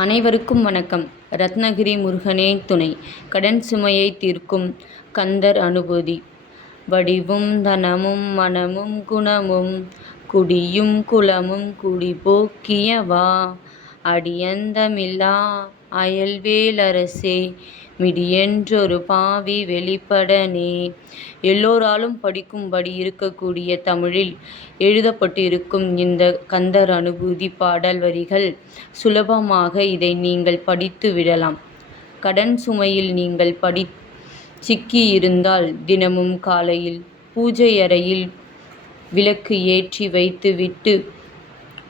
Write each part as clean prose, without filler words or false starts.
அனைவருக்கும் வணக்கம். ரத்னகிரி முருகனே துணை. கடன் சுமையை தீர்க்கும் கந்தர் அனுபூதி. வடிவும் தனமும் மனமும் குணமும் குடியும் குலமும் குடிபோக்கியவா அடியந்தமில்லா அயல்வேலரசே மிடியென்றொரு பாவி வெளிப்படனே. எல்லோராலும் படிக்கும்படி இருக்கக்கூடிய தமிழில் எழுதப்பட்டிருக்கும் இந்த கந்தர் அனுபூதி பாடல் வரிகள் சுலபமாக இதை நீங்கள் படித்து விடலாம். கடன் சுமையில் நீங்கள் சிக்கியிருந்தால் தினமும் காலையில் பூஜை அறையில் விளக்கு ஏற்றி வைத்துவிட்டு,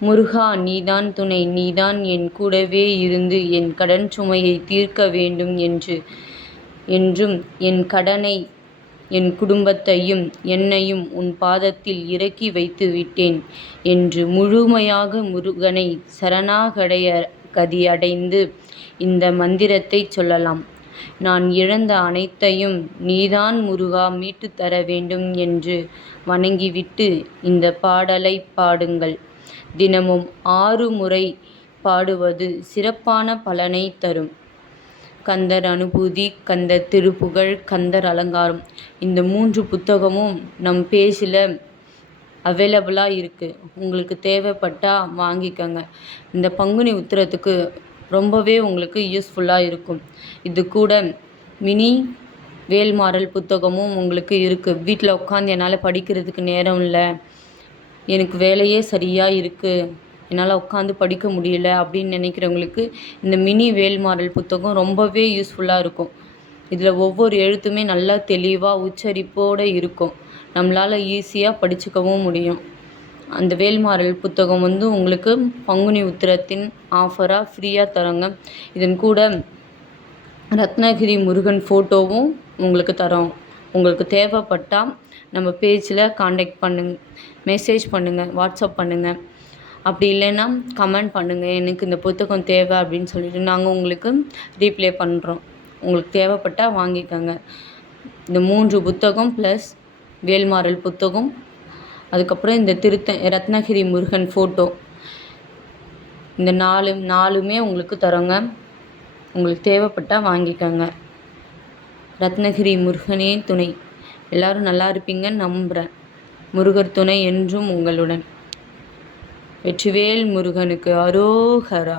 முருகா நீதான் துணை, நீதான் என் கூடவே இருந்து என் கடன் சுமையை தீர்க்க வேண்டும் என்றும் என் கடனை என் குடும்பத்தையும் என்னையும் உன் பாதத்தில் இறக்கி வைத்து விட்டேன் என்று முழுமையாக முருகனை சரணாகதியடைந்து இந்த மந்திரத்தை சொல்லலாம். நான் இழந்த அனைத்தையும் நீதான் முருகா மீட்டுத் தர வேண்டும் என்று வணங்கிவிட்டு இந்த பாடலை பாடுங்கள். தினமும் 6 முறை பாடுவது சிறப்பான பலனை தரும். கந்தர் அனுபூதி, கந்தர் திருப்புகழ், கந்தர் அலங்காரம் இந்த 3 புத்தகமும் நம் பேஜில் அவைலபிளாக இருக்குது. உங்களுக்கு தேவைப்பட்டால் வாங்கிக்கோங்க. இந்த பங்குனி உத்திரத்துக்கு ரொம்பவே உங்களுக்கு யூஸ்ஃபுல்லாக இருக்கும். இது கூட மினி வேல்மாறல் புத்தகமும் உங்களுக்கு இருக்குது. வீட்டில் உட்காந்து என்னால் படிக்கிறதுக்கு நேரம் இல்லை, எனக்கு வேலையே சரியாக இருக்குது, என்னால் உட்காந்து படிக்க முடியல அப்படின்னு நினைக்கிறவங்களுக்கு இந்த மினி வேல்மாறல் புத்தகம் ரொம்பவே யூஸ்ஃபுல்லாக இருக்கும். இதில் ஒவ்வொரு எழுத்துமே நல்லா தெளிவாக உச்சரிப்போடு இருக்கும். நம்மளால் ஈஸியாக படிச்சுக்கவும் முடியும். அந்த வேல்மாறல் புத்தகம் உங்களுக்கு பங்குனி உத்திரத்தின் ஆஃபராக ஃப்ரீயாக தரோங்க. இதன் கூட ரத்னகிரி முருகன் ஃபோட்டோவும் உங்களுக்கு தரோம். உங்களுக்கு தேவைப்பட்டால் நம்ம பேஜில் மெசேஜ் பண்ணுங்கள், வாட்ஸ்அப் பண்ணுங்கள். அப்படி இல்லைன்னா கமெண்ட் பண்ணுங்கள், எனக்கு இந்த புத்தகம் தேவை அப்படின்னு சொல்லிட்டு நாங்கள் உங்களுக்கு ரீப்ளே பண்ணுறோம். உங்களுக்கு தேவைப்பட்டால் வாங்கிக்கோங்க. இந்த 3 புத்தகம் ப்ளஸ் வேல்மாறல் புத்தகம், அதுக்கப்புறம் இந்த ரத்னகிரி முருகன் ஃபோட்டோ, இந்த 4மே உங்களுக்கு தரோங்க. உங்களுக்கு தேவைப்பட்டால் வாங்கிக்கோங்க. ரத்னகிரி முருகனே துணை. எல்லோரும் நல்லா இருப்பீங்கன்னு நம்புகிறேன். முருகர் துணை என்றும் உங்களுடன். வெற்றிவேல் முருகனுக்கு அரோகரா.